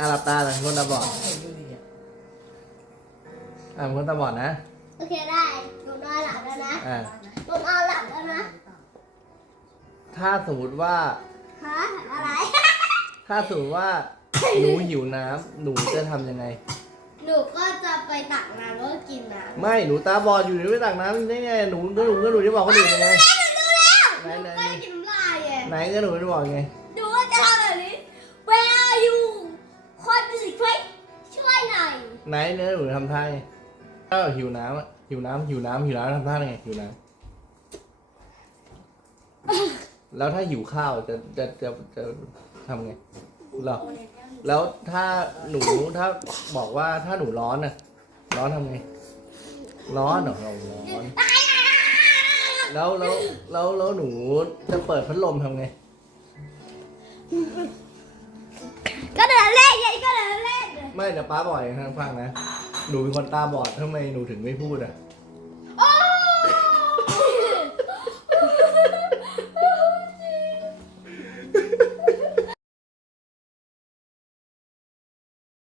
อะหลับตาเลยคนตาบอดอะคนตาบอดนะ โอเคได้หนูนอนหลับแล้วนะอะหนูนอนหลับแล้วนะถ้าสมมติว่า ฮะอะไร ถ้าสมมติว่า หนูหิวน้ำหนูจะทำยังไง หนูก็จะไปตักน้ำแล้วก็กินน้ำไม่หนูตาบอดอยู่หนูไม่ตักน้ำได้ไง หนูก็หนูก็หนูจะบอกคนอื่นยังไง หนูดูแล้วไหนไหนก็จะกินน้ำลายไง ไหนก็หนูจะบอกยังไงดู ไหนเนื้อหนูทำท่าไงถ้าหิวน้ำอะหิวน้ำหิวน้ำหิวน้ำทำท่าไงหิวน้ำแล้วถ้าหิวข้าวจะจะจะจะทำไงหรอแล้วถ้าหนูถ้าบอกว่าถ้าหนูร้อนน่ะร้อนทำไง ร้อนเหรอเราร้อนแล้วแล้วแล้วแล้วหนูจะเปิดพัดลมทำไง ไม่แต่ป้าบอกอย่างทางฟังนะ หนูเป็นคนตาบอดทำไมหนูถึงไม่พูดอะ